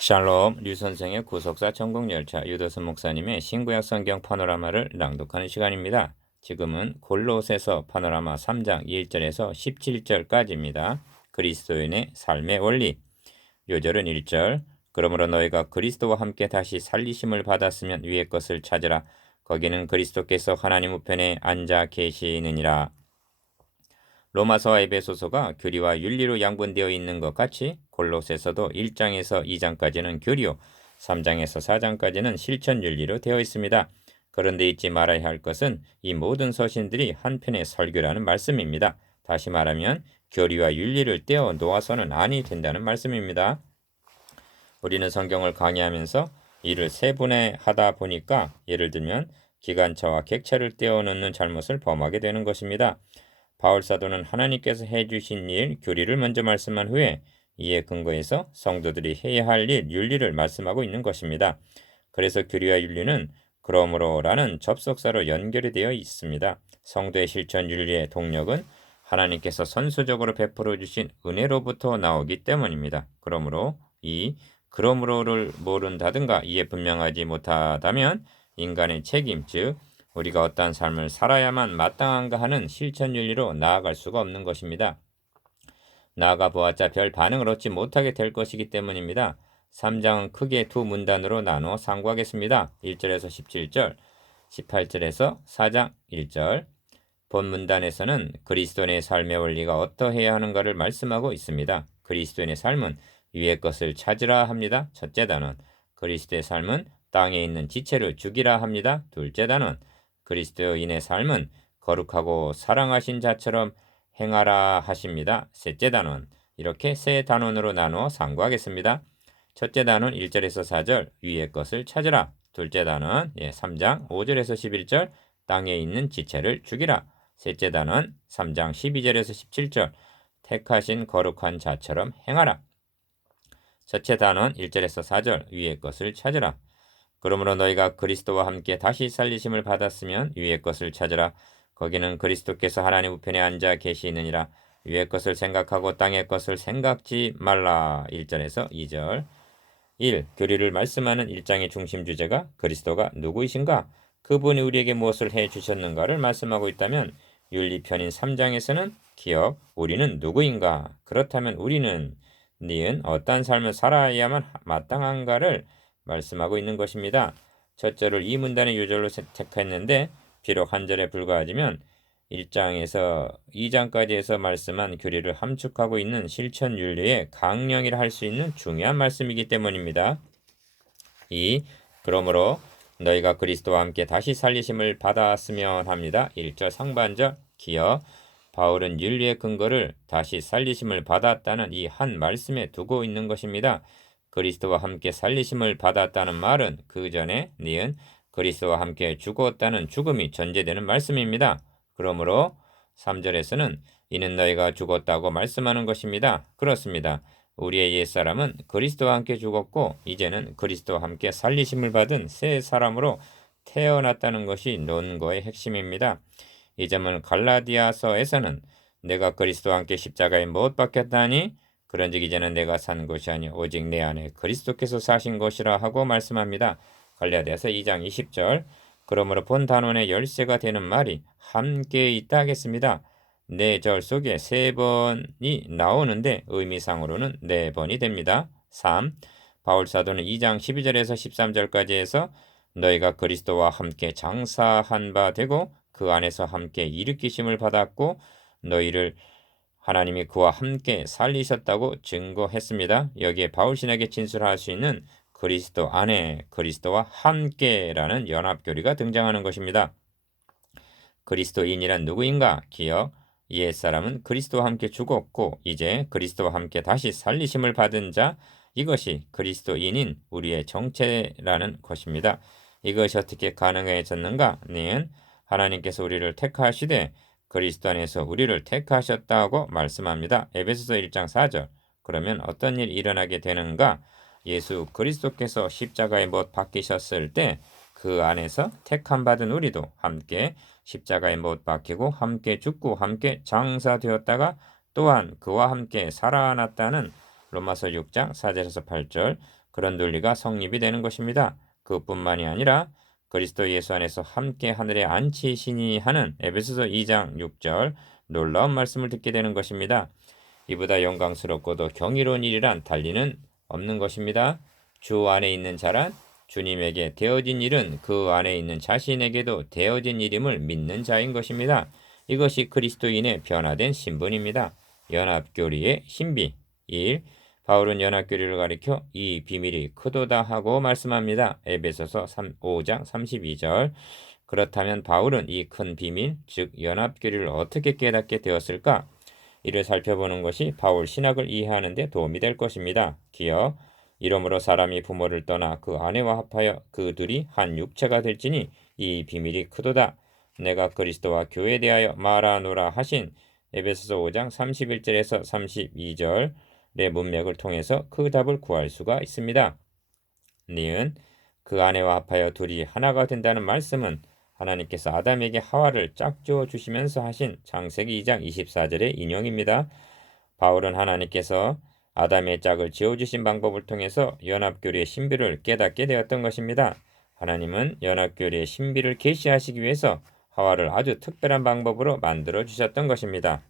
샬롬, 류 선생의 구속사 천국열차 유도선 목사님의 신구약 성경 파노라마를 낭독하는 시간입니다. 지금은 골로새서 파노라마 3장 1절에서 17절까지입니다. 그리스도인의 삶의 원리. 요절은 1절. 그러므로 너희가 그리스도와 함께 다시 살리심을 받았으면 위의 것을 찾으라. 거기는 그리스도께서 하나님 우편에 앉아 계시느니라. 로마서와 에베소서가 교리와 윤리로 양분되어 있는 것 같이 골로새서도 1장에서 2장까지는 교리요, 3장에서 4장까지는 실천 윤리로 되어 있습니다. 그런데 잊지 말아야 할 것은 이 모든 서신들이 한편의 설교라는 말씀입니다. 다시 말하면 교리와 윤리를 떼어 놓아서는 아니 된다는 말씀입니다. 우리는 성경을 강의하면서 이를 세분화하다 보니까 예를 들면 기관차와 객차를 떼어 놓는 잘못을 범하게 되는 것입니다. 바울 사도는 하나님께서 해주신 일, 교리를 먼저 말씀한 후에 이에 근거해서 성도들이 해야 할 일, 윤리를 말씀하고 있는 것입니다. 그래서 교리와 윤리는 그러므로라는 접속사로 연결이 되어 있습니다. 성도의 실천 윤리의 동력은 하나님께서 선수적으로 베풀어 주신 은혜로부터 나오기 때문입니다. 그러므로 이 그러므로를 모른다든가 이해 분명하지 못하다면 인간의 책임, 즉 우리가 어떠한 삶을 살아야만 마땅한가 하는 실천 윤리로 나아갈 수가 없는 것입니다. 나아가 보았자 별 반응을 얻지 못하게 될 것이기 때문입니다. 3장은 크게 두 문단으로 나누어 상고하겠습니다. 1절에서 17절, 18절에서 4장 1절. 본 문단에서는 그리스도인의 삶의 원리가 어떠해야 하는가를 말씀하고 있습니다. 그리스도인의 삶은 위의 것을 찾으라 합니다. 첫째 단원. 그리스도의 삶은 땅에 있는 지체를 죽이라 합니다. 둘째 단원. 그리스도인의 삶은 거룩하고 사랑하신 자처럼 행하라 하십니다. 셋째 단원. 이렇게 세 단원으로 나누어 상고하겠습니다. 첫째 단원 1절에서 4절 위의 것을 찾으라. 둘째 단원 3장 5절에서 11절 땅에 있는 지체를 죽이라. 셋째 단원 3장 12절에서 17절 택하신 거룩한 자처럼 행하라. 첫째 단원 1절에서 4절 위의 것을 찾으라. 그러므로 너희가 그리스도와 함께 다시 살리심을 받았으면 위의 것을 찾으라. 거기는 그리스도께서 하나님 우편에 앉아 계시느니라. 위의 것을 생각하고 땅의 것을 생각지 말라. 1절에서 2절. 1. 교리를 말씀하는 1장의 중심 주제가 그리스도가 누구이신가? 그분이 우리에게 무엇을 해주셨는가를 말씀하고 있다면 윤리편인 3장에서는 기억, 우리는 누구인가? 그렇다면 우리는 니은 어떠한 삶을 살아야만 마땅한가를 말씀하고 있는 것입니다. 첫 절을 이 문단의 요절로 택했는데 비록 한 절에 불과하지만 1장에서 2장까지에서 말씀한 교리를 함축하고 있는 실천 윤리의 강령이라 할 수 있는 중요한 말씀이기 때문입니다. 2. 그러므로 너희가 그리스도와 함께 다시 살리심을 받았으면 합니다. 1절 상반절 기어 바울은 윤리의 근거를 다시 살리심을 받았다는 이 한 말씀에 두고 있는 것입니다. 그리스도와 함께 살리심을 받았다는 말은 그 전에 니은 그리스도와 함께 죽었다는 죽음이 전제되는 말씀입니다. 그러므로 3절에서는 이는 너희가 죽었다고 말씀하는 것입니다. 그렇습니다. 우리의 옛사람은 그리스도와 함께 죽었고 이제는 그리스도와 함께 살리심을 받은 새 사람으로 태어났다는 것이 논거의 핵심입니다. 이 점은 갈라디아서에서는 내가 그리스도와 함께 십자가에 못 박혔다니 그런즉 이제는 내가 산 것이 아니 오직 내 안에 그리스도께서 사신 것이라 하고 말씀합니다. 갈라디아서 2장 20절. 그러므로 본 단원의 열쇠가 되는 말이 함께 있다 하겠습니다. 네 절 속에 세 번이 나오는데 의미상으로는 네 번이 됩니다. 3. 바울 사도는 2장 12절에서 13절까지 해서 너희가 그리스도와 함께 장사한 바 되고 그 안에서 함께 일으키심을 받았고 너희를 하나님이 그와 함께 살리셨다고 증거했습니다. 여기에 바울 신에게 진술할 수 있는 그리스도 안에 그리스도와 함께라는 연합교리가 등장하는 것입니다. 그리스도인이란 누구인가? 기억. 옛사람은 그리스도와 함께 죽었고 이제 그리스도와 함께 다시 살리심을 받은 자, 이것이 그리스도인인 우리의 정체라는 것입니다. 이것이 어떻게 가능해졌는가? 는 하나님께서 우리를 택하시되 그리스도 안에서 우리를 택하셨다고 말씀합니다. 에베소서 1장 4절. 그러면 어떤 일이 일어나게 되는가? 예수 그리스도께서 십자가에 못 박히셨을 때 그 안에서 택함 받은 우리도 함께 십자가에 못 박히고 함께 죽고 함께 장사되었다가 또한 그와 함께 살아났다는 로마서 6장 4절에서 8절 그런 논리가 성립이 되는 것입니다. 그뿐만이 아니라 그리스도 예수 안에서 함께 하늘에 앉히시니 하는 에베소서 2장 6절 놀라운 말씀을 듣게 되는 것입니다. 이보다 영광스럽고도 경이로운 일이란 달리는 없는 것입니다. 주 안에 있는 자란 주님에게 되어진 일은 그 안에 있는 자신에게도 되어진 일임을 믿는 자인 것입니다. 이것이 그리스도인의 변화된 신분입니다. 연합교리의 신비 1. 바울은 연합교리를 가리켜 이 비밀이 크도다 하고 말씀합니다. 에베소서 5장 32절. 그렇다면 바울은 이 큰 비밀, 즉 연합교리를 어떻게 깨닫게 되었을까? 이를 살펴보는 것이 바울 신학을 이해하는 데 도움이 될 것입니다. 기여 이러므로 사람이 부모를 떠나 그 아내와 합하여 그 둘이 한 육체가 될지니 이 비밀이 크도다. 내가 그리스도와 교회에 대하여 말하노라 하신 에베소서 5장 31절에서 32절의 문맥을 통해서 그 답을 구할 수가 있습니다. 니은 그 아내와 합하여 둘이 하나가 된다는 말씀은 하나님께서 아담에게 하와를 짝지어 주시면서 하신 창세기 2장 24절의 인용입니다. 바울은 하나님께서 아담의 짝을 지어주신 방법을 통해서 연합교리의 신비를 깨닫게 되었던 것입니다. 하나님은 연합교리의 신비를 계시하시기 위해서 하와를 아주 특별한 방법으로 만들어 주셨던 것입니다.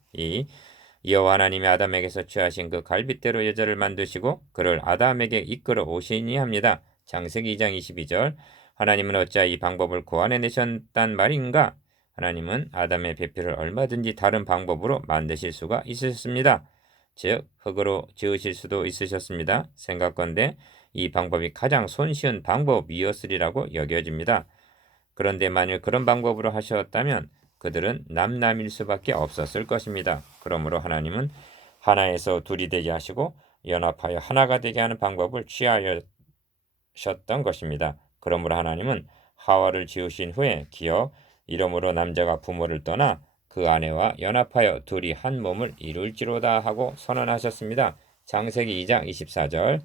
여호와 하나님이 아담에게서 취하신 그 갈빗대로 여자를 만드시고 그를 아담에게 이끌어 오시니 합니다. 창세기 2장 22절. 하나님은 어찌 이 방법을 고안해내셨단 말인가? 하나님은 아담의 배필을 얼마든지 다른 방법으로 만드실 수가 있으셨습니다. 즉 흙으로 지으실 수도 있으셨습니다. 생각건대 이 방법이 가장 손쉬운 방법이었으리라고 여겨집니다. 그런데 만일 그런 방법으로 하셨다면 그들은 남남일 수밖에 없었을 것입니다. 그러므로 하나님은 하나에서 둘이 되게 하시고 연합하여 하나가 되게 하는 방법을 취하셨던 것입니다. 그러므로 하나님은 하와를 지으신 후에 기어 이러므로 남자가 부모를 떠나 그 아내와 연합하여 둘이 한 몸을 이룰지로다 하고 선언하셨습니다. 창세기 2장 24절.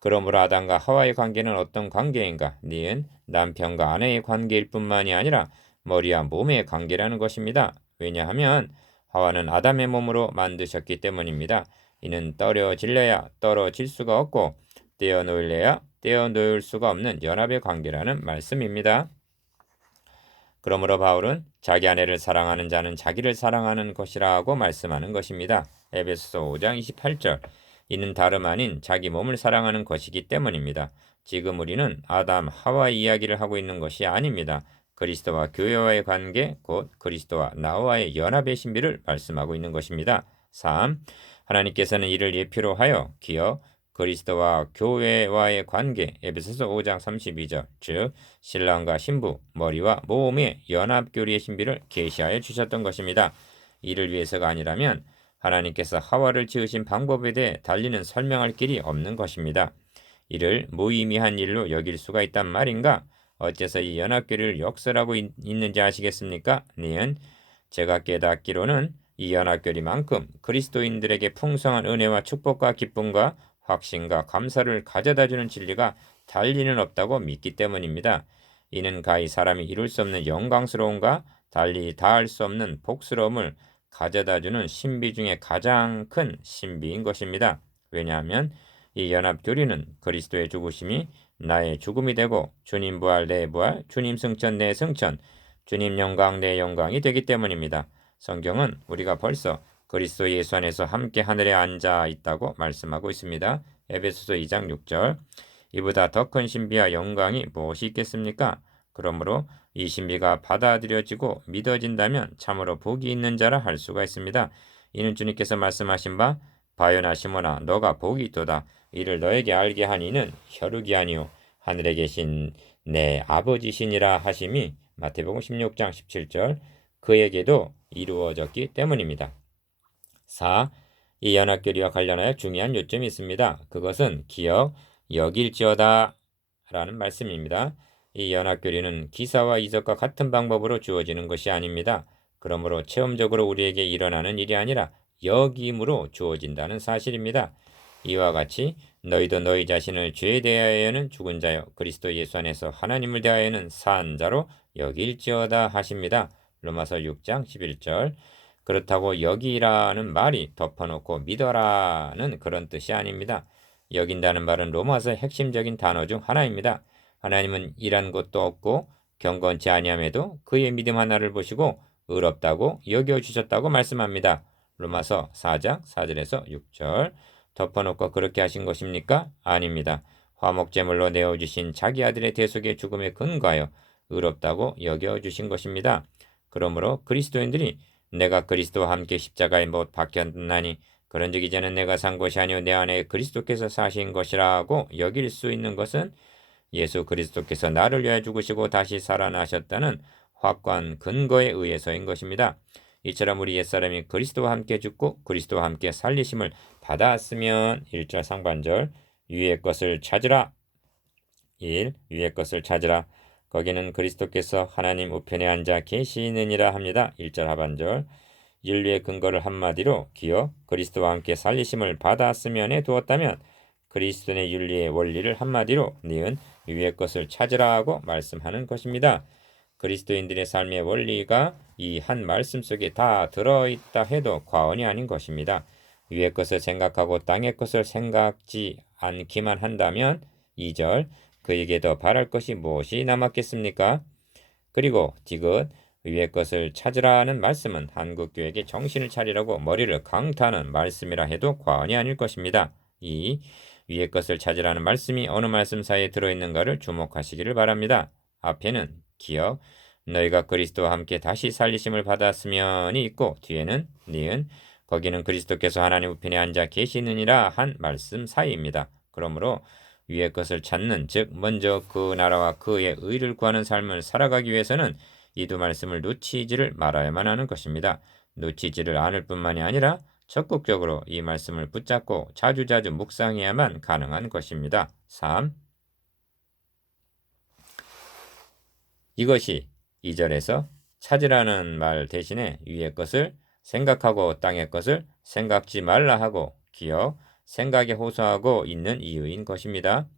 그러므로 아담과 하와의 관계는 어떤 관계인가? 니은 남편과 아내의 관계일 뿐만이 아니라 머리와 몸의 관계라는 것입니다. 왜냐하면 하와는 아담의 몸으로 만드셨기 때문입니다. 이는 떨어질래야 떨어질 수가 없고 떼어놓을래야 떼어놓을 수가 없는 연합의 관계라는 말씀입니다. 그러므로 바울은 자기 아내를 사랑하는 자는 자기를 사랑하는 것이라고 말씀하는 것입니다. 에베소서 5장 28절. 이는 다름 아닌 자기 몸을 사랑하는 것이기 때문입니다. 지금 우리는 아담, 하와 이야기를 하고 있는 것이 아닙니다. 그리스도와 교회와의 관계, 곧 그리스도와 나와의 연합의 신비를 말씀하고 있는 것입니다. 3. 하나님께서는 이를 예표로 하여 기어 그리스도와 교회와의 관계 에베소서 5장 32절 즉 신랑과 신부 머리와 몸의 연합교리의 신비를 계시하여 주셨던 것입니다. 이를 위해서가 아니라면 하나님께서 하와를 지으신 방법에 대해 달리는 설명할 길이 없는 것입니다. 이를 무의미한 일로 여길 수가 있단 말인가? 어째서 이 연합교리를 역설하고 있는지 아시겠습니까? 니은 제가 깨닫기로는 이 연합교리만큼 그리스도인들에게 풍성한 은혜와 축복과 기쁨과 확신과 감사를 가져다주는 진리가 달리는 없다고 믿기 때문입니다. 이는 가히 사람이 이룰 수 없는 영광스러움과 달리 다할 수 없는 복스러움을 가져다주는 신비 중에 가장 큰 신비인 것입니다. 왜냐하면 이 연합교리는 그리스도의 죽으심이 나의 죽음이 되고 주님 부활 내 부활, 주님 승천 내 승천, 주님 영광 내 영광이 되기 때문입니다. 성경은 우리가 벌써 그리스도 예수 안에서 함께 하늘에 앉아 있다고 말씀하고 있습니다. 에베소서 2장 6절. 이보다 더 큰 신비와 영광이 무엇이 있겠습니까? 그러므로 이 신비가 받아들여지고 믿어진다면 참으로 복이 있는 자라 할 수가 있습니다. 이는 주님께서 말씀하신 바 바요나 시몬아 너가 복이 있도다. 이를 너에게 알게 하니는 혈육이 아니요 하늘에 계신 내 아버지시니라 하심이 마태복음 16장 17절 그에게도 이루어졌기 때문입니다. 4. 이 연합교리와 관련하여 중요한 요점이 있습니다. 그것은 기억, 여길지어다 라는 말씀입니다. 이 연합교리는 기사와 이적과 같은 방법으로 주어지는 것이 아닙니다. 그러므로 체험적으로 우리에게 일어나는 일이 아니라 여김으로 주어진다는 사실입니다. 이와 같이 너희도 너희 자신을 죄에 대하여는 죽은 자요 그리스도 예수 안에서 하나님을 대하여는 산 자로 여길지어다 하십니다. 로마서 6장 11절. 그렇다고 여기라는 말이 덮어놓고 믿어라는 그런 뜻이 아닙니다. 여긴다는 말은 로마서의 핵심적인 단어 중 하나입니다. 하나님은 일한 것도 없고 경건치 아니함에도 그의 믿음 하나를 보시고 의롭다고 여겨주셨다고 말씀합니다. 로마서 4장 4절에서 6절. 덮어놓고 그렇게 하신 것입니까? 아닙니다. 화목제물로 내어주신 자기 아들의 대속의 죽음에 근거하여 의롭다고 여겨주신 것입니다. 그러므로 그리스도인들이 내가 그리스도와 함께 십자가에 못 박혔나니 그런즉 이제는 내가 산 것이 아니요 내 안에 그리스도께서 사신 것이라고 여길 수 있는 것은 예수 그리스도께서 나를 위하여 죽으시고 다시 살아나셨다는 확고한 근거에 의해서인 것입니다. 이처럼 우리 옛사람이 그리스도와 함께 죽고 그리스도와 함께 살리심을 받았으면 1절 상반절 위의 것을 찾으라. 1. 위의 것을 찾으라. 거기는 그리스도께서 하나님 우편에 앉아 계시느니라 합니다. 1절 하반절 인류의 근거를 한마디로 기어 그리스도와 함께 살리심을 받았으면에 두었다면 그리스도의 윤리의 원리를 한마디로 니은 위의 것을 찾으라 하고 말씀하는 것입니다. 그리스도인들의 삶의 원리가 이 한 말씀 속에 다 들어있다 해도 과언이 아닌 것입니다. 위의 것을 생각하고 땅의 것을 생각지 않기만 한다면 2절 그에게 더 바랄 것이 무엇이 남았겠습니까? 그리고 디귿 위의 것을 찾으라는 말씀은 한국교회에게 정신을 차리라고 머리를 강타하는 말씀이라 해도 과언이 아닐 것입니다. 이 위의 것을 찾으라는 말씀이 어느 말씀 사이에 들어있는가를 주목하시기를 바랍니다. 앞에는 기억 너희가 그리스도와 함께 다시 살리심을 받았으면이 있고 뒤에는 니은 거기는 그리스도께서 하나님 우편에 앉아 계시느니라 한 말씀 사이입니다. 그러므로 위의 것을 찾는 즉 먼저 그 나라와 그의 의를 구하는 삶을 살아가기 위해서는 이 두 말씀을 놓치지를 말아야만 하는 것입니다. 놓치지를 않을 뿐만이 아니라 적극적으로 이 말씀을 붙잡고 자주자주 묵상해야만 가능한 것입니다. 3. 이것이 2절에서 찾으라는 말 대신에 위의 것을 생각하고 땅의 것을 생각지 말라 하고 기억, 생각에 호소하고 있는 이유인 것입니다.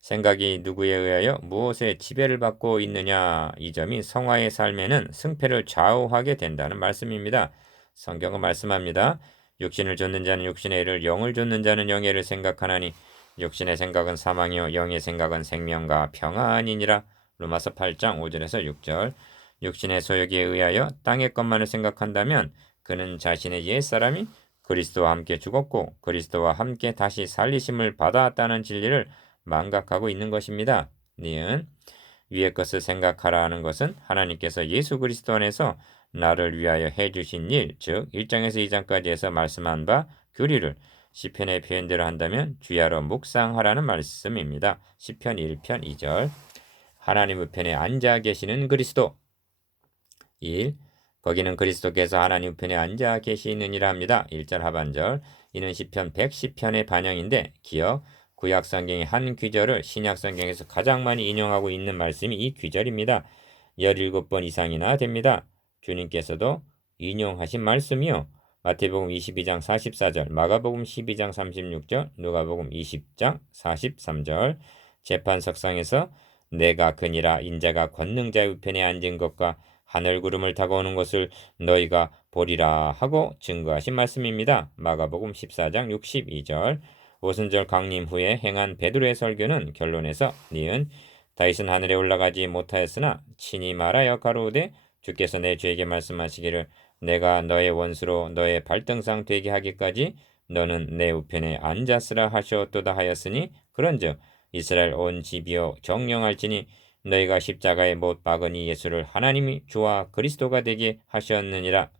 생각이 누구에 의하여 무엇에 지배를 받고 있느냐 이 점이 성화의 삶에는 승패를 좌우하게 된다는 말씀입니다. 성경은 말씀합니다. 육신을 좇는 자는 육신의 애를 영을 좇는 자는 영의 애를 생각하나니 육신의 생각은 사망이요 영의 생각은 생명과 평안이니라. 로마서 8장 5절에서 6절. 육신의 소욕에 의하여 땅의 것만을 생각한다면 그는 자신의 옛사람이 그리스도와 함께 죽었고 그리스도와 함께 다시 살리심을 받아왔다는 진리를 망각하고 있는 것입니다. 니은 위의 것을 생각하라 하는 것은 하나님께서 예수 그리스도 안에서 나를 위하여 해주신 일, 즉 1장에서 2장까지 해서 말씀한 바 교리를 시편의 표현대로 한다면 주야로 묵상하라는 말씀입니다. 시편 1편 2절 하나님 우편에 앉아 계시는 그리스도 1. 거기는 그리스도께서 하나님 우편에 앉아 계시느니라 합니다. 1절 하반절 이는 시편 110편의 반영인데 기억 구약 성경의 한 귀절을 신약 성경에서 가장 많이 인용하고 있는 말씀이 이 귀절입니다. 17번 이상이나 됩니다. 주님께서도 인용하신 말씀이요. 마태복음 22장 44절, 마가복음 12장 36절, 누가복음 20장 43절, 재판석상에서 내가 그니라 인자가 권능자의 우편에 앉은 것과 하늘 구름을 타고 오는 것을 너희가 보리라 하고 증거하신 말씀입니다. 마가복음 14장 62절, 오순절 강림 후에 행한 베드로의 설교는 결론에서 니은 다윗은 하늘에 올라가지 못하였으나 친히 말하여 가로우되 주께서 내 주에게 말씀하시기를 내가 너의 원수로 너의 발등상 되게 하기까지 너는 내 우편에 앉았으라 하셨도다 하였으니 그런즉 이스라엘 온 집이여 정령할지니 너희가 십자가에 못 박으니 예수를 하나님이 주와 그리스도가 되게 하셨느니라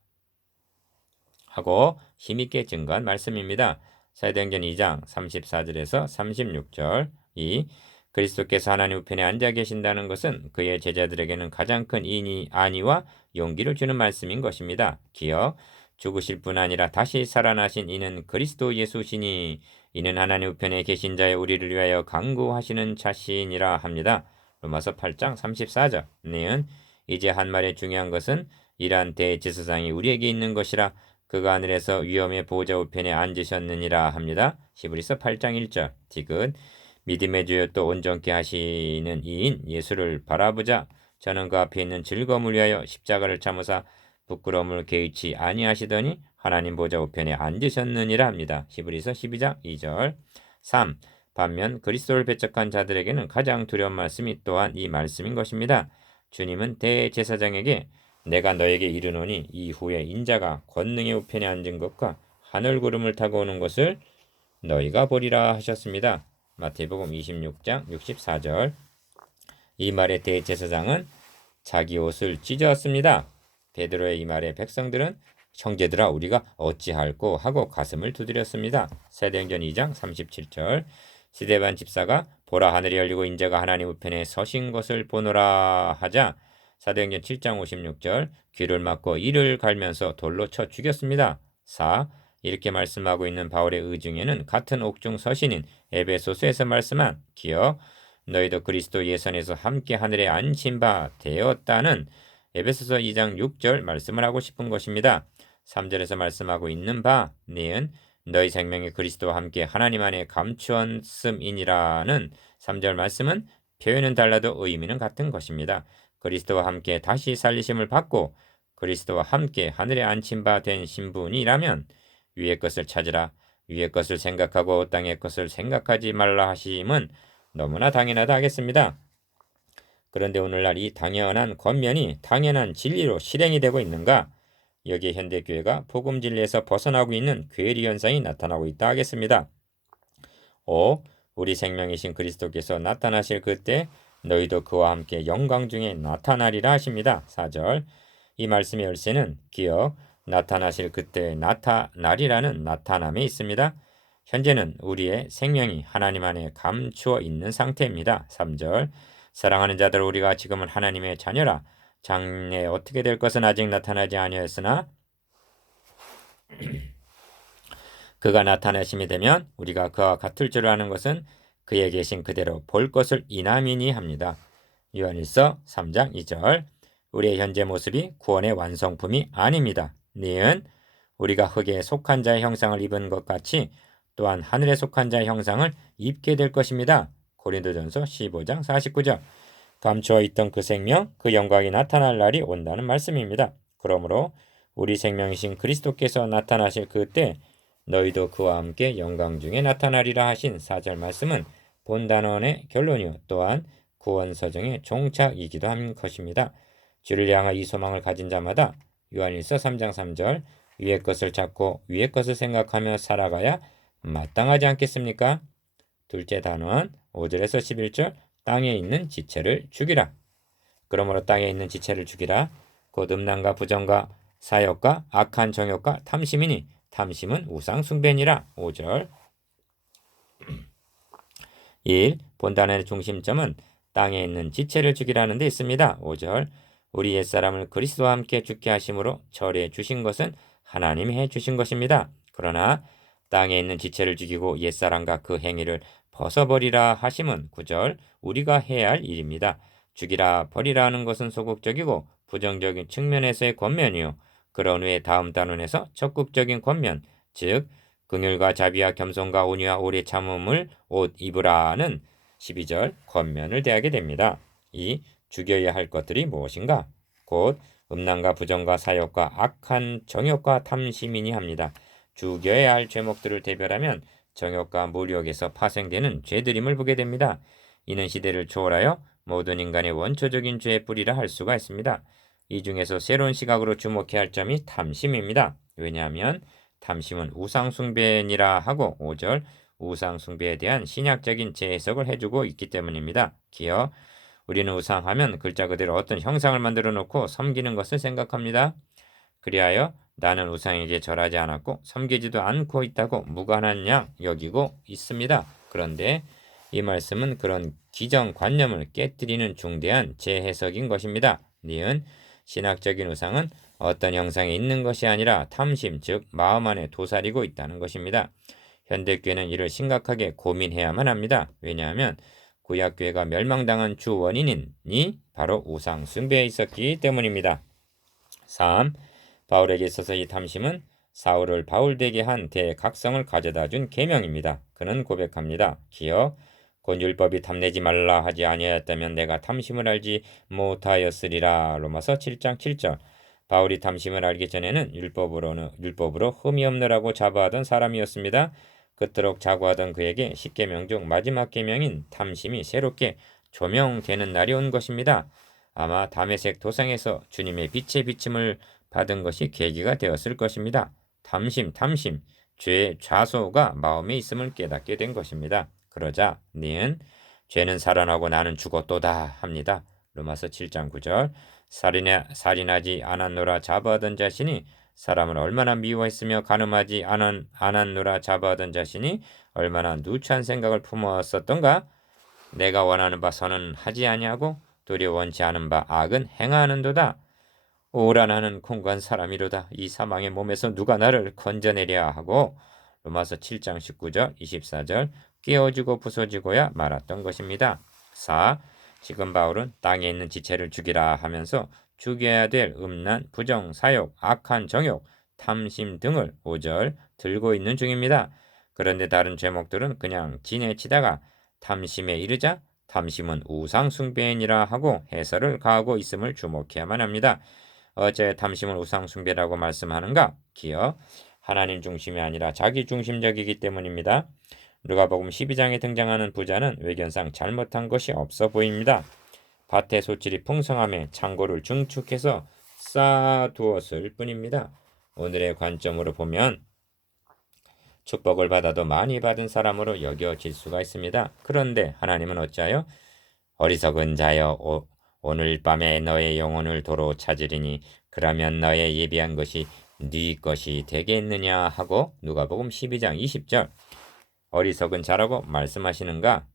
하고 힘있게 증거한 말씀입니다. 사도행전 2장 34절에서 36절 2. 그리스도께서 하나님 우편에 앉아 계신다는 것은 그의 제자들에게는 가장 큰 안위와 용기를 주는 말씀인 것입니다. 기억 죽으실 뿐 아니라 다시 살아나신 이는 그리스도 예수시니 이는 하나님 우편에 계신 자의 우리를 위하여 강구하시는 자신이라 합니다. 로마서 8장 34절 는 이제 한 말의 중요한 것은 이러한 대제사장이 우리에게 있는 것이라 그가 하늘에서 위엄의 보좌 우편에 앉으셨느니라 합니다. 히브리서 8장 1절 디귿 믿음의 주여 또 온전케 하시는 이인 예수를 바라보자 저는 그 앞에 있는 즐거움을 위하여 십자가를 참으사 부끄러움을 개의치 아니하시더니 하나님 보좌 우편에 앉으셨느니라 합니다. 히브리서 12장 2절 3. 반면 그리스도를 배척한 자들에게는 가장 두려운 말씀이 또한 이 말씀인 것입니다. 주님은 대제사장에게 내가 너에게 이르노니 이후에 인자가 권능의 우편에 앉은 것과 하늘 구름을 타고 오는 것을 너희가 보리라 하셨습니다. 마태복음 26장 64절. 이 말에 대제사장은 자기 옷을 찢었습니다. 베드로의 이 말에 백성들은 형제들아 우리가 어찌할꼬 하고 가슴을 두드렸습니다. 사도행전 2장 37절. 스데반 집사가 보라 하늘이 열리고 인자가 하나님 우편에 서신 것을 보노라 하자 사도행전 7장 56절 귀를 막고 이를 갈면서 돌로 쳐 죽였습니다. 4. 이렇게 말씀하고 있는 바울의 의중에는 같은 옥중 서신인 에베소서에서 말씀한 기억 너희도 그리스도 예선에서 함께 하늘에 앉힌 바 되었다는 에베소서 2장 6절 말씀을 하고 싶은 것입니다. 3절에서 말씀하고 있는 바 니은 너희 생명이 그리스도와 함께 하나님 안에 감추었음이니라는 3절 말씀은 표현은 달라도 의미는 같은 것입니다. 그리스도와 함께 다시 살리심을 받고 그리스도와 함께 하늘에 앉힌 바 된 신분이라면 위의 것을 찾으라 위의 것을 생각하고 땅의 것을 생각하지 말라 하심은 너무나 당연하다 하겠습니다. 그런데 오늘날 이 당연한 권면이 당연한 진리로 실행이 되고 있는가? 여기에 현대교회가 복음 진리에서 벗어나고 있는 괴리 현상이 나타나고 있다 하겠습니다. 5. 우리 생명이신 그리스도께서 나타나실 그때 너희도 그와 함께 영광 중에 나타나리라 하십니다. 4절. 이 말씀의 열쇠는 기억 나타나실 그때 나타나리라는 나타남에 있습니다. 현재는 우리의 생명이 하나님 안에 감추어 있는 상태입니다. 3절. 사랑하는 자들 우리가 지금은 하나님의 자녀라 장래 어떻게 될 것은 아직 나타나지 아니하였으나 그가 나타나심이 되면 우리가 그와 같을 줄 아는 것은 그에 계신 그대로 볼 것을 인함이니 합니다. 요한일서 3장 2절. 우리의 현재 모습이 구원의 완성품이 아닙니다. 니은 우리가 흙에 속한 자의 형상을 입은 것 같이 또한 하늘에 속한 자의 형상을 입게 될 것입니다. 고린도전서 15장 49절. 감추어 있던 그 생명, 그 영광이 나타날 날이 온다는 말씀입니다. 그러므로 우리 생명이신 그리스도께서 나타나실 그때 너희도 그와 함께 영광 중에 나타나리라 하신 4절 말씀은 본단원의 결론이요 또한 구원서정의 종착이기도 한 것입니다. 주를 향한 이 소망을 가진 자마다 요한일서 3장 3절 위의 것을 찾고 위의 것을 생각하며 살아가야 마땅하지 않겠습니까? 둘째 단원 5절에서 11절 땅에 있는 지체를 죽이라. 그러므로 땅에 있는 지체를 죽이라. 곧 음란과 부정과 사욕과 악한 정욕과 탐심이니 탐심은 우상 숭배니라. 5절 1. 본단의 중심점은 땅에 있는 지체를 죽이라는 데 있습니다. 5절 우리 옛사람을 그리스도와 함께 죽게 하심으로 절해 주신 것은 하나님이 해 주신 것입니다. 그러나 땅에 있는 지체를 죽이고 옛사람과 그 행위를 벗어버리라 하심은 9절 우리가 해야 할 일입니다. 죽이라 버리라 하는 것은 소극적이고 부정적인 측면에서의 권면이요. 그런 후에 다음 단원에서 적극적인 권면, 즉 긍휼과 자비와 겸손과 온유와 오래 참음을 옷 입으라는 12절 권면을 대하게 됩니다. 이 죽여야 할 것들이 무엇인가? 곧 음란과 부정과 사욕과 악한 정욕과 탐심이니 합니다. 죽여야 할 죄목들을 대별하면 정욕과 무력에서 파생되는 죄들임을 보게 됩니다. 이는 시대를 초월하여 모든 인간의 원초적인 죄의 뿌리라 할 수가 있습니다. 이 중에서 새로운 시각으로 주목해야 할 점이 탐심입니다. 왜냐하면 탐심은 우상숭배니라 하고 5절 우상숭배에 대한 신약적인 재해석을 해주고 있기 때문입니다. 기어 우리는 우상하면 글자 그대로 어떤 형상을 만들어 놓고 섬기는 것을 생각합니다. 그리하여 나는 우상에게 절하지 않았고 섬기지도 않고 있다고 무관한 양 여기고 있습니다. 그런데 이 말씀은 그런 기정관념을 깨뜨리는 중대한 재해석인 것입니다. 니은 신학적인 우상은 어떤 형상에 있는 것이 아니라 탐심 즉 마음 안에 도사리고 있다는 것입니다. 현대교회는 이를 심각하게 고민해야만 합니다. 왜냐하면 구약교회가 멸망당한 주 원인이 바로 우상 숭배에 있었기 때문입니다. 3. 바울에게 있어서 이 탐심은 사울을 바울되게 한 대각성을 가져다 준 계명입니다. 그는 고백합니다. 기억 곧 율법이 탐내지 말라 하지 아니하였다면 내가 탐심을 알지 못하였으리라. 로마서 7장 7절. 바울이 탐심을 알기 전에는 율법으로 흠이 없느라고 자부하던 사람이었습니다. 그토록 자고하던 그에게 십계명 중 마지막 계명인 탐심이 새롭게 조명되는 날이 온 것입니다. 아마 다메섹 도상에서 주님의 빛의 비침을 받은 것이 계기가 되었을 것입니다. 탐심, 죄의 좌소가 마음에 있음을 깨닫게 된 것입니다. 그러자 니은 죄는 살아나고 나는 죽었도다 합니다. 로마서 7장 9절 살인하지 않았노라 자부하던 자신이 사람을 얼마나 미워했으며 간음하지 않았노라 자부하던 자신이 얼마나 누추한 생각을 품었었던가. 내가 원하는 바 선은 하지 아니하고 도리어 원치 않은 바 악은 행하는도다. 오라 나는 공고한 사람이로다. 이 사망의 몸에서 누가 나를 건져내랴 하고 로마서 7장 19절 24절 깨어지고 부서지고야 말았던 것입니다. 4. 지금 바울은 땅에 있는 지체를 죽이라 하면서 죽여야 될 음란, 부정, 사욕, 악한 정욕, 탐심 등을 5절 들고 있는 중입니다. 그런데 다른 제목들은 그냥 지내치다가 탐심에 이르자 탐심은 우상숭배이니라 하고 해설을 가하고 있음을 주목해야만 합니다. 어째 탐심을 우상숭배라고 말씀하는가? 기억 하나님 중심이 아니라 자기 중심적이기 때문입니다. 누가복음 12장에 등장하는 부자는 외견상 잘못한 것이 없어 보입니다. 밭의 소출이 풍성함에 창고를 증축해서 쌓아두었을 뿐입니다. 오늘의 관점으로 보면 축복을 받아도 많이 받은 사람으로 여겨질 수가 있습니다. 그런데 하나님은 어찌하여 어리석은 자여 오늘 밤에 너의 영혼을 도로 찾으리니 그러면 너의 예비한 것이 네 것이 되겠느냐 하고 누가복음 12장 20절 어리석은 자라고 말씀하시는가?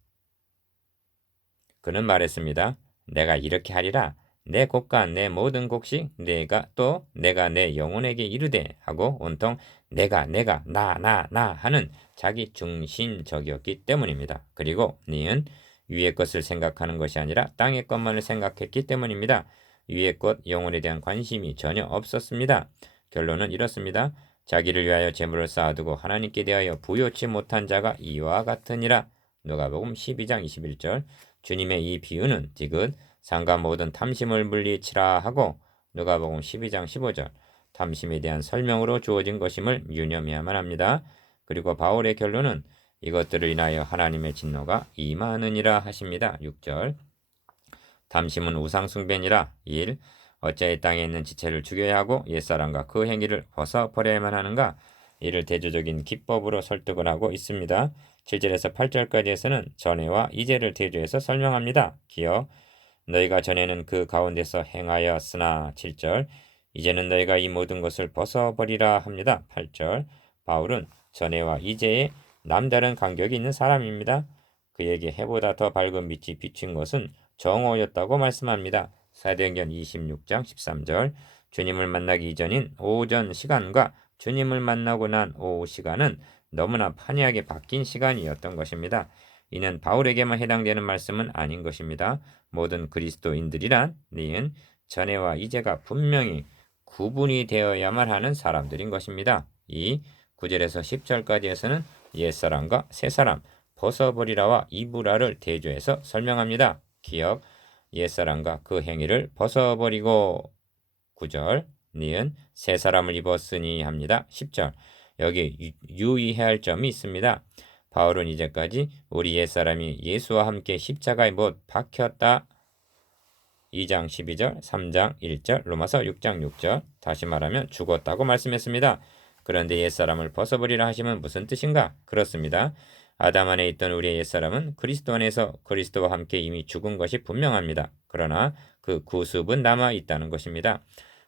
그는 말했습니다. 내가 이렇게 하리라. 내 곡과 내 모든 곡식 내가 내 영혼에게 이르되 하고 온통 내가 나 하는 자기 중심적이었기 때문입니다. 그리고 니은 위의 것을 생각하는 것이 아니라 땅의 것만을 생각했기 때문입니다. 위의 것 영혼에 대한 관심이 전혀 없었습니다. 결론은 이렇습니다. 자기를 위하여 재물을 쌓아두고 하나님께 대하여 부요치 못한 자가 이와 같으니라. 누가복음 12장 21절 주님의 이 비유는 디귿 상과 모든 탐심을 물리치라 하고 누가복음 12장 15절 탐심에 대한 설명으로 주어진 것임을 유념해야만 합니다. 그리고 바울의 결론은 이것들을 인하여 하나님의 진노가 임하느니라 하십니다. 6절 탐심은 우상숭배니라. 1. 어찌하여 땅에 있는 지체를 죽여야 하고 옛사람과 그 행위를 벗어버려야만 하는가? 이를 대조적인 기법으로 설득을 하고 있습니다. 7절에서 8절까지에서는 전에와 이제를 대조해서 설명합니다. 기억 너희가 전에는 그 가운데서 행하였으나 7절 이제는 너희가 이 모든 것을 벗어버리라 합니다. 8절 바울은 전에와 이제에 남다른 간격이 있는 사람입니다. 그에게 해보다 더 밝은 빛이 비친 것은 정오였다고 말씀합니다. 사도행전 26장 13절 주님을 만나기 이전인 오전 시간과 주님을 만나고 난 오후 시간은 너무나 판이하게 바뀐 시간이었던 것입니다. 이는 바울에게만 해당되는 말씀은 아닌 것입니다. 모든 그리스도인들이란 니은 전에와 이제가 분명히 구분이 되어야만 하는 사람들인 것입니다. 이 9절에서 10절까지에서는 옛사람과 새사람, 벗어버리라와 이브라를 대조해서 설명합니다. 기억, 옛사람과 그 행위를 벗어버리고 9절, 니은 새사람을 입었으니 합니다. 10절, 여기 유의해야 할 점이 있습니다. 바울은 이제까지 우리 옛사람이 예수와 함께 십자가에 못 박혔다. 2장 12절, 3장 1절, 로마서 6장 6절 다시 말하면 죽었다고 말씀했습니다. 그런데 옛사람을 벗어버리라 하시면 무슨 뜻인가? 그렇습니다. 아담 안에 있던 우리의 옛사람은 그리스도 안에서 그리스도와 함께 이미 죽은 것이 분명합니다. 그러나 그 구습은 남아 있다는 것입니다.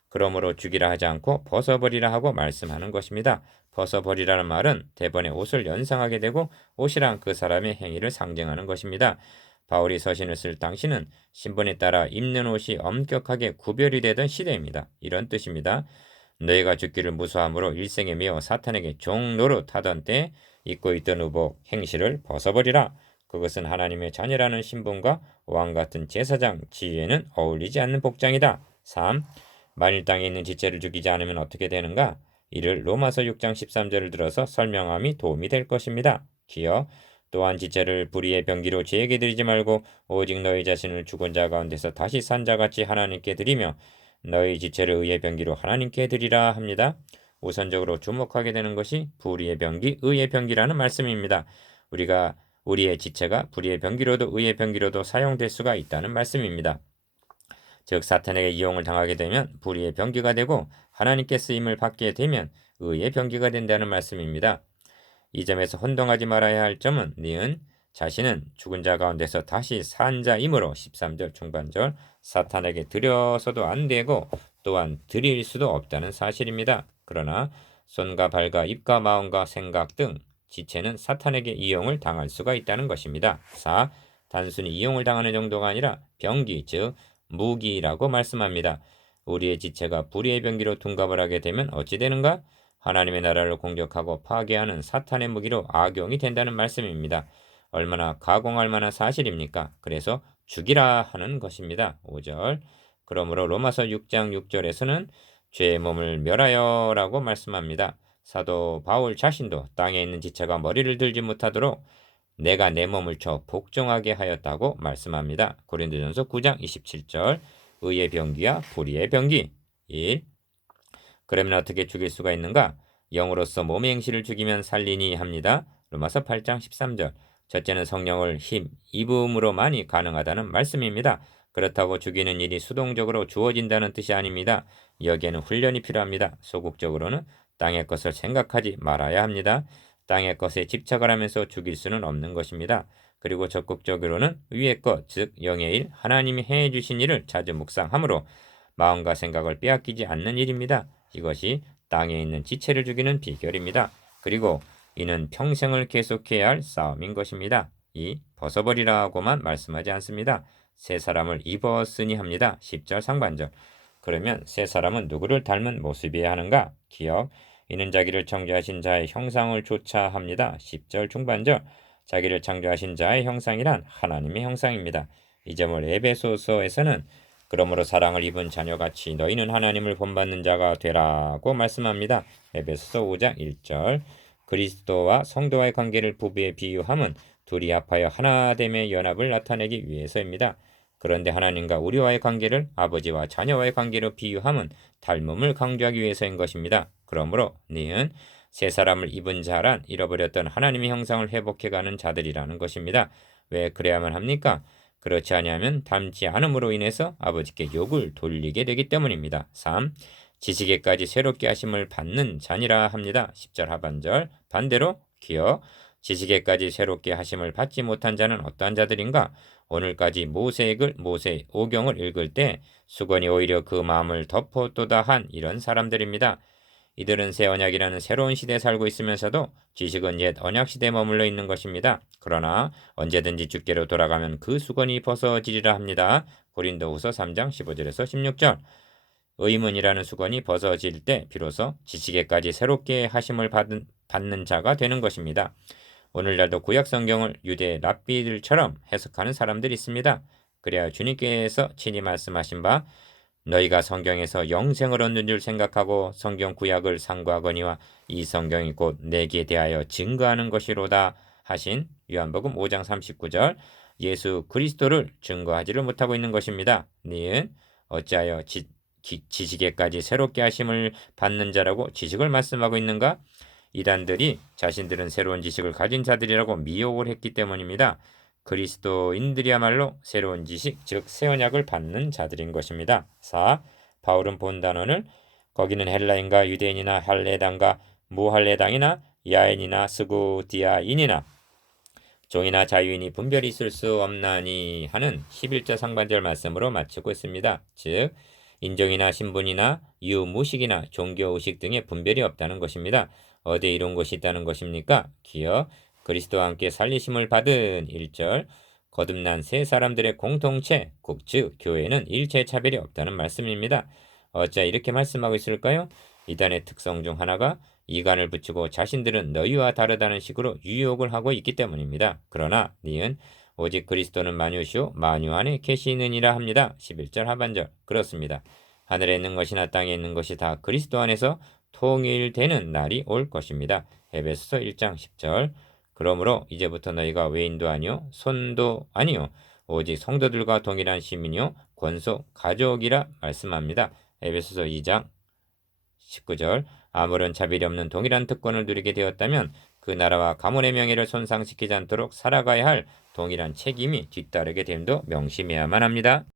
그러므로 죽이라 하지 않고 벗어버리라 하고 말씀하는 것입니다. 벗어버리라는 말은 대번에 옷을 연상하게 되고 옷이란 그 사람의 행위를 상징하는 것입니다. 바울이 서신을 쓸 당시는 신분에 따라 입는 옷이 엄격하게 구별이 되던 시대입니다. 이런 뜻입니다. 너희가 죽기를 무수함으로 일생에 매어 사탄에게 종노릇하던 때 입고 있던 의복 행실을 벗어버리라. 그것은 하나님의 자녀라는 신분과 왕같은 제사장 지위에는 어울리지 않는 복장이다. 3. 만일 땅에 있는 지체를 죽이지 않으면 어떻게 되는가? 이를 로마서 6장 13절을 들어서 설명함이 도움이 될 것입니다. 기억 또한 지체를 불의의 병기로 죄에게 드리지 말고 오직 너희 자신을 죽은 자 가운데서 다시 산 자같이 하나님께 드리며 너희 지체를 의의 병기로 하나님께 드리라 합니다. 우선적으로 주목하게 되는 것이 불의의 병기, 의의 병기라는 말씀입니다. 우리의 지체가 불의의 병기로도 의의 병기로도 사용될 수가 있다는 말씀입니다. 즉 사탄에게 이용을 당하게 되면 불의의 병기가 되고 하나님께 쓰임을 받게 되면 의의 병기가 된다는 말씀입니다. 이 점에서 혼동하지 말아야 할 점은 니은 자신은 죽은 자 가운데서 다시 산 자이므로 13절 중반절 사탄에게 드려서도 안 되고 또한 드릴 수도 없다는 사실입니다. 그러나 손과 발과 입과 마음과 생각 등 지체는 사탄에게 이용을 당할 수가 있다는 것입니다. 4. 단순히 이용을 당하는 정도가 아니라 병기 즉 무기라고 말씀합니다. 우리의 지체가 불의의 병기로 둔갑을 하게 되면 어찌 되는가? 하나님의 나라를 공격하고 파괴하는 사탄의 무기로 악용이 된다는 말씀입니다. 얼마나 가공할 만한 사실입니까? 그래서 죽이라 하는 것입니다. 5절. 그러므로 로마서 6장 6절에서는 죄의 몸을 멸하여라고 말씀합니다. 사도 바울 자신도 땅에 있는 지체가 머리를 들지 못하도록 내가 내 몸을 쳐 복종하게 하였다고 말씀합니다. 고린도전서 9장 27절. 의의 병기와 불의의 병기. 1. 그러면 어떻게 죽일 수가 있는가? 영으로서 몸의 행실을 죽이면 살리니 합니다. 로마서 8장 13절. 첫째는 성령을 힘, 입음으로만이 가능하다는 말씀입니다. 그렇다고 죽이는 일이 수동적으로 주어진다는 뜻이 아닙니다. 여기에는 훈련이 필요합니다. 소극적으로는 땅의 것을 생각하지 말아야 합니다. 땅의 것에 집착을 하면서 죽일 수는 없는 것입니다. 그리고 적극적으로는 위의 것, 즉 영의 일, 하나님이 해해 주신 일을 자주 묵상함으로 마음과 생각을 빼앗기지 않는 일입니다. 이것이 땅에 있는 지체를 죽이는 비결입니다. 그리고 이는 평생을 계속해야 할 싸움인 것입니다. 이 벗어버리라고만 말씀하지 않습니다. 새 사람을 입었으니 합니다. 10절 상반절. 그러면 새 사람은 누구를 닮은 모습이어야 하는가? 기억. 이는 자기를 창조하신 자의 형상을 조차 합니다. 10절 중반절. 자기를 창조하신 자의 형상이란 하나님의 형상입니다. 이 점을 에베소서에서는 그러므로 사랑을 입은 자녀같이 너희는 하나님을 본받는 자가 되라고 말씀합니다. 에베소서 5장 1절. 그리스도와 성도와의 관계를 부부에 비유함은 둘이 합하여 하나됨의 연합을 나타내기 위해서입니다. 그런데 하나님과 우리와의 관계를 아버지와 자녀와의 관계로 비유함은 닮음을 강조하기 위해서인 것입니다. 그러므로 니은 새 사람을 입은 자란 잃어버렸던 하나님의 형상을 회복해가는 자들이라는 것입니다. 왜 그래야만 합니까? 그렇지 아니하면 닮지 않음으로 인해서 아버지께 욕을 돌리게 되기 때문입니다. 3. 지식에까지 새롭게 하심을 받는 자니라 합니다. 10절 하반절. 반대로 기억. 지식에까지 새롭게 하심을 받지 못한 자는 어떠한 자들인가? 오늘까지 모세 오경을 읽을 때 수건이 오히려 그 마음을 덮어도다 한 이런 사람들입니다. 이들은 새 언약이라는 새로운 시대에 살고 있으면서도 지식은 옛 언약 시대에 머물러 있는 것입니다. 그러나 언제든지 주께로 돌아가면 그 수건이 벗어지리라 합니다. 고린도후서 3장 15절에서 16절. 의문이라는 수건이 벗어질 때 비로소 지식에까지 새롭게 하심을 받는 자가 되는 것입니다. 오늘날도 구약 성경을 유대 랍비들처럼 해석하는 사람들이 있습니다. 그래야 주님께서 친히 말씀하신 바 너희가 성경에서 영생을 얻는 줄 생각하고 성경 구약을 상고하거니와 이 성경이 곧 내게 대하여 증거하는 것이로다 하신 요한복음 5장 39절. 예수 그리스도를 증거하지를 못하고 있는 것입니다. 니은 어찌하여 지식에까지 새롭게 하심을 받는 자라고 지식을 말씀하고 있는가? 이단들이 자신들은 새로운 지식을 가진 자들이라고 미혹을 했기 때문입니다. 그리스도인들이야말로 새로운 지식, 즉 새 언약을 받는 자들인 것입니다. 4. 바울은 본 단어를 거기는 헬라인가 유대인이나 할레당과 무할레당이나 야인이나 스구디아인이나 종이나 자유인이 분별이 있을 수 없나니 하는 11절 상반절 말씀으로 마치고 있습니다. 즉 인종이나 신분이나 유무식이나 종교의식 등의 분별이 없다는 것입니다. 어디에 이런 것이 있다는 것입니까? 기억. 그리스도와 함께 살리심을 받은 1절. 거듭난 세 사람들의 공통체, 즉 교회는 일체 차별이 없다는 말씀입니다. 어찌 이렇게 말씀하고 있을까요? 이단의 특성 중 하나가 이간을 붙이고 자신들은 너희와 다르다는 식으로 유혹을 하고 있기 때문입니다. 그러나 니은 오직 그리스도는 만유시오 만유 안에 계시느니라 합니다. 11절 하반절. 그렇습니다. 하늘에 있는 것이나 땅에 있는 것이 다 그리스도 안에서 통일되는 날이 올 것입니다. 에베소서 1장 10절. 그러므로 이제부터 너희가 외인도 아니요 손도 아니요 오직 성도들과 동일한 시민이요 권속 가족이라 말씀합니다. 에베소서 2장 19절. 아무런 자비리 없는 동일한 특권을 누리게 되었다면 그 나라와 가문의 명예를 손상시키지 않도록 살아가야 할 동일한 책임이 뒤따르게 됨도 명심해야만 합니다.